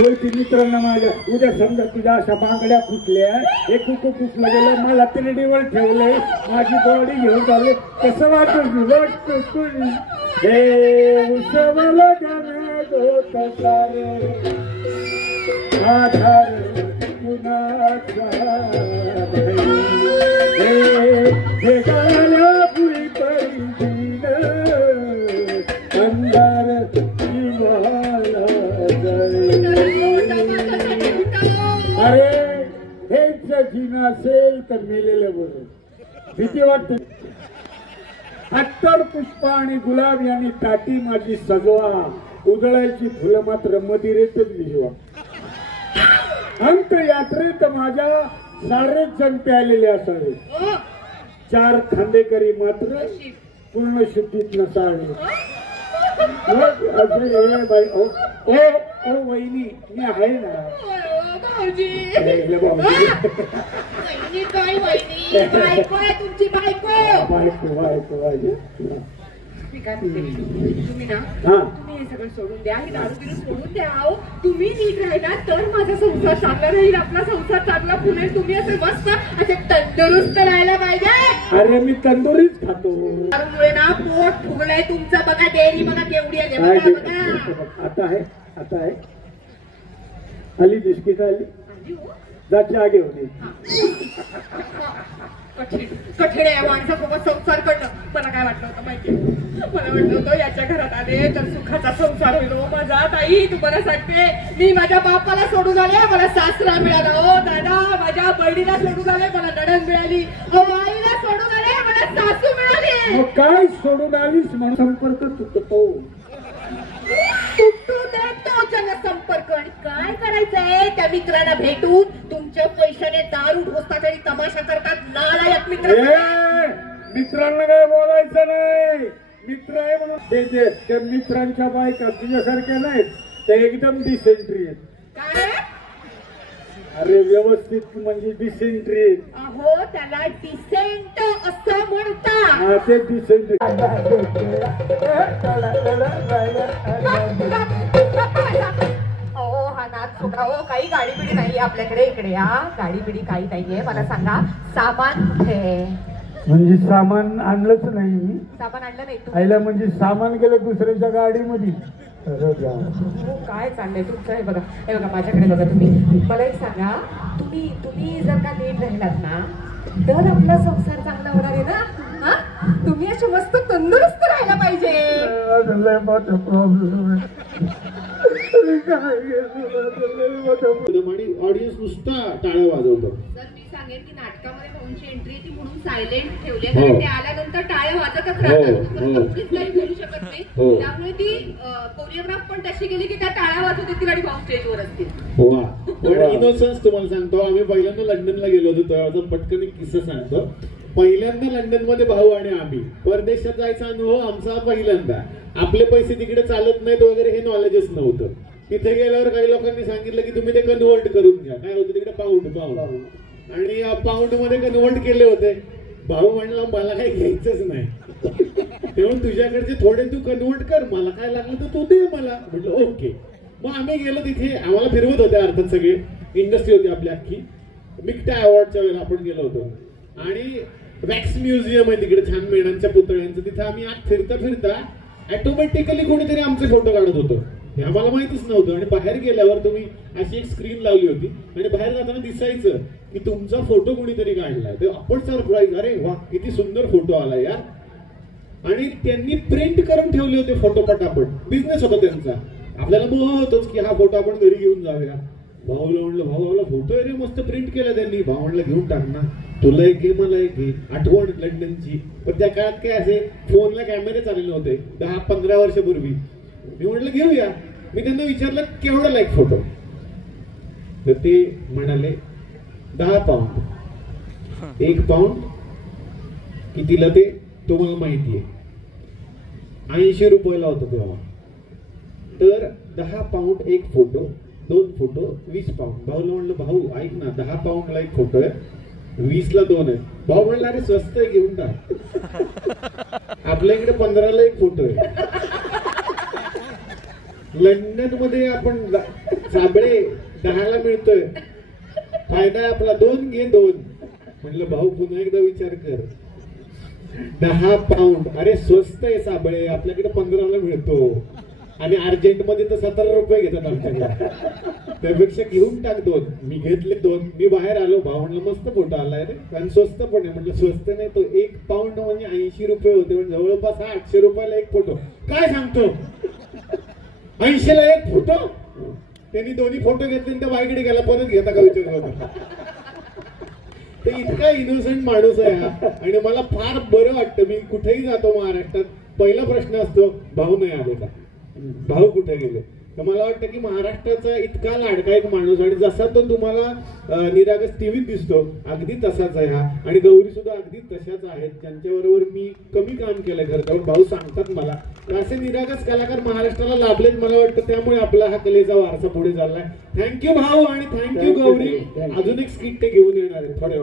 मित्रांना माझ्या उद्या समजा तुझ्या अशा बांगड्या फुटल्या एक कुकू फुटलं गेलं मला त्रिडीवर ठेवलंय माझी बॉडी घेऊन झाले कसं वाटत हे उसवलं गाणं होत सारे आधार कुणाचा हे गाण्या पुरी परिधीन अंधार जीवाला अरे हेच जीन असेल तर मेलेलं बरं भीती वाटते अत्तर पुष्प आणि गुलाब यांनी ताटी माझी सजवा उजळायची फुलं मात्र मदिरेतच भिजवा अंत यात्रेत माझ्या सारेच जण प्यालेले असावे 4 खांदेकरी मात्र पूर्ण शुद्धीत नसावे बाई ओ वहिनी मी आहे ना तुम्ही हे सगळं सोडून द्या ही दारू बिरू सोडून द्या अहो तुम्ही नीट राहिला तर माझा संसार चांगला राहील आपला संसार चांगला पुढेल तुम्ही असं मस्त असे तंदुरुस्त राहायला पाहिजे अरे मी तंदुरीच खातो दारूमुळे ना पोट फुगलंय तुमचं बघा डेअरी बघा केवढी आहे बघा आता आहे आली बिस्किट आली जाची आगे होती कठीण आहे माणसासोबत संसार करणं मला काय वाटलं होतं माहिती मला वाटलं होतं याच्या घरात आले तर सुखाचा संसार होईल माझा ताई तुम्हाला सांगते मी माझ्या बापाला सोडून आले मला सासरा मिळाला हो दादा माझ्या बहिणीला सोडून आले मला नणंद मिळाली आईला सोडून आले मला सासू मिळाली काय सोडून आलीस म्हणून संपर्क तुटतो तुटू देतो जनसंपर्क आणि काय करायचंय त्या मित्रांना भेटून तुमच्या पैशाने दारू ढोसतात आणि तमाशा करतात नालायक मित्र मित्रांना काय बोलायचं नाही मित्र आहे म्हणून त्या मित्रांच्या बायका तुझ्यासारख्या नाहीत त्या एकदम डिसेंट्री आहेत काय अरे व्यवस्थित म्हणजे डिसेंट्री अहो त्याला डिसेंट असं म्हणतात हा ते डिसेंट्री हा नाच सुद्धा हो काही गाडी बिडी नाहीये आपल्याकडे इकडे या गाडी बिडी काही नाहीये मला सांगा सामान कुठे म्हणजे सामान आणलंच नाही मी सामान आणलं नाही आईला म्हणजे सामान गेलं दुसऱ्याच्या गाडीमध्ये काय चाललंय तुमचं हे बघा माझ्याकडे बघा तुम्ही मला एक सांगा तुम्ही जर का नीट राहिलात ना तर आपला संसार चांगला होणार आहे ना तुम्ही असे मस्त तंदुरुस्त राहायला पाहिजे ऑडियन्स नुसता टाळ्या वाजवतो सर मी सांगेन की नाटकामध्ये भाऊंची एंट्री ती म्हणून सायलेंट ठेवली कारण ते आल्यानंतर टाळ्या वाजतच राहतात काही बोलू शकत नाही त्यामुळे ती कोरिओग्राफ पण तशी गेली की त्या टाळ्या वाजवत येतील आणि भाऊ स्टेजवर असतील वा पण इनोसन्स तुम्हाला सांगतो आम्ही पहिल्यांदा लंडनला गेलो होतो तेव्हा पटकन एक किस्सा सांगतो पहिल्यांदा लंडन मध्ये भाऊ आणि आम्ही परदेशात जायचा अनुभव आमचा पहिल्यांदा आपले पैसे तिकडे चालत नाहीत वगैरे हे नॉलेजच नव्हतं तिथे गेल्यावर काही लोकांनी सांगितलं की तुम्ही ते कन्व्हर्ट करून घ्या काय होतं तिकडे पाऊंड आणि पाऊंड मध्ये कन्व्हर्ट केले होते भाऊ म्हणला मला काही घ्यायचंच नाही तेव्हा तुझ्याकडचे थोडे तू कन्व्हर्ट कर मला काय लागलं तर तू दे मला म्हटलं ओके मग आम्ही गेलो तिथे आम्हाला फिरवत होते अर्थात सगळे इंडस्ट्री होती आपली अख्खी मिक्टा अवॉर्डच्या वेळेला आपण गेलो होतो आणि वॅक्स म्युझियम आहे तिकडे छान मेणांच्या पुतळ्यांचं तिथे आम्ही आत फिरता ऑटोमॅटिकली कोणीतरी आमचे फोटो काढत होतं हे आम्हाला माहितीच नव्हतं आणि बाहेर गेल्यावर तुम्ही अशी एक स्क्रीन लावली होती आणि बाहेर जाताना दिसायचं की तुमचा फोटो कोणीतरी काढलाय तर आपण सरप्राईज अरे वा किती सुंदर फोटो आला यार आणि त्यांनी प्रिंट करून ठेवले होते फोटो पटापट बिझनेस होता त्यांचा आपल्याला मोह होतोच की हा फोटो आपण घरी घेऊन जाऊया भाऊला म्हणलं भाऊ फोटो आहे रे मस्त प्रिंट केला त्यांनी भाऊ म्हणलं घेऊन टाक ना तुला एक घे मला एक घे आठवण लंडनची पण त्या काळात काय असे फोनला कॅमेरे चालले नव्हते 10-15 वर्षापूर्वी मी म्हटलं घेऊया मी त्यांना विचारलं केवढा लाईक फोटो तर ते म्हणाले 10 पाऊंड 1 पाऊंड कितीला ते तुम्हाला माहितीये 80 रुपयाला होतं तेव्हा तर 10 पाऊंड 1 फोटो 2 फोटो 20 पाऊंड भाऊला म्हणलं भाऊ ऐक ना 10 पाऊंडला 1 फोटो आहे 20ला 2 आहे भाऊ म्हणला अरे स्वस्त आहे घेऊन टाक आपल्या इकडे 15ला 1 फोटो आहे लंडन मध्ये आपण साबळे 10ला मिळतोय, फायदा आहे आपला, 2 घे 2. म्हटलं भाऊ पुन्हा एकदा विचार कर, 10 पाऊंड, अरे स्वस्त आहे साबळे, आपल्याकडे 15ला मिळतो आणि अर्जंट मध्ये तर 17 रुपये घेतात आमच्याकडे, त्यापेक्षा घेऊन टाक 2. मी घेतले 2. मी बाहेर आलो, भाऊ म्हणलं मस्त फोटो आलाय रे, कारण स्वस्त पण आहे. म्हटलं स्वस्त नाही, तो 1 पाऊंड म्हणजे 80 रुपये होते, म्हणजे जवळपास 800 रुपयाला 1 फोटो. काय सांगतो, 80ला 1 फोटो. त्यांनी दोन्ही फोटो घेतले त्या बाईकडे गेला, परत घेता का विचारत होता. ते इतका इनोसेंट माणूस आहे हा, आणि मला फार बरं वाटतं. मी कुठेही जातो महाराष्ट्रात, पहिला प्रश्न असतो, भाऊ नाही आले का, भाऊ कुठे गेले. तर मला वाटतं की महाराष्ट्राचा इतका लाडका एक माणूस, आणि जसा तो तुम्हाला निरागस टीव्हीत दिसतो अगदी तसाच आहे हा. आणि गौरी सुद्धा अगदी तशाच आहेत, ज्यांच्याबरोबर मी कमी काम केलं खरं तर भाऊ सांगतात मला. तर असे निरागस कलाकार महाराष्ट्राला लाभलेत मला वाटतं, त्यामुळे आपला हा कलेचा वारसा पुढे चाललाय. थँक्यू भाऊ आणि थँक्यू गौरी. अजून एक स्किट ते घेऊन येणार आहे थोड्या वेळात.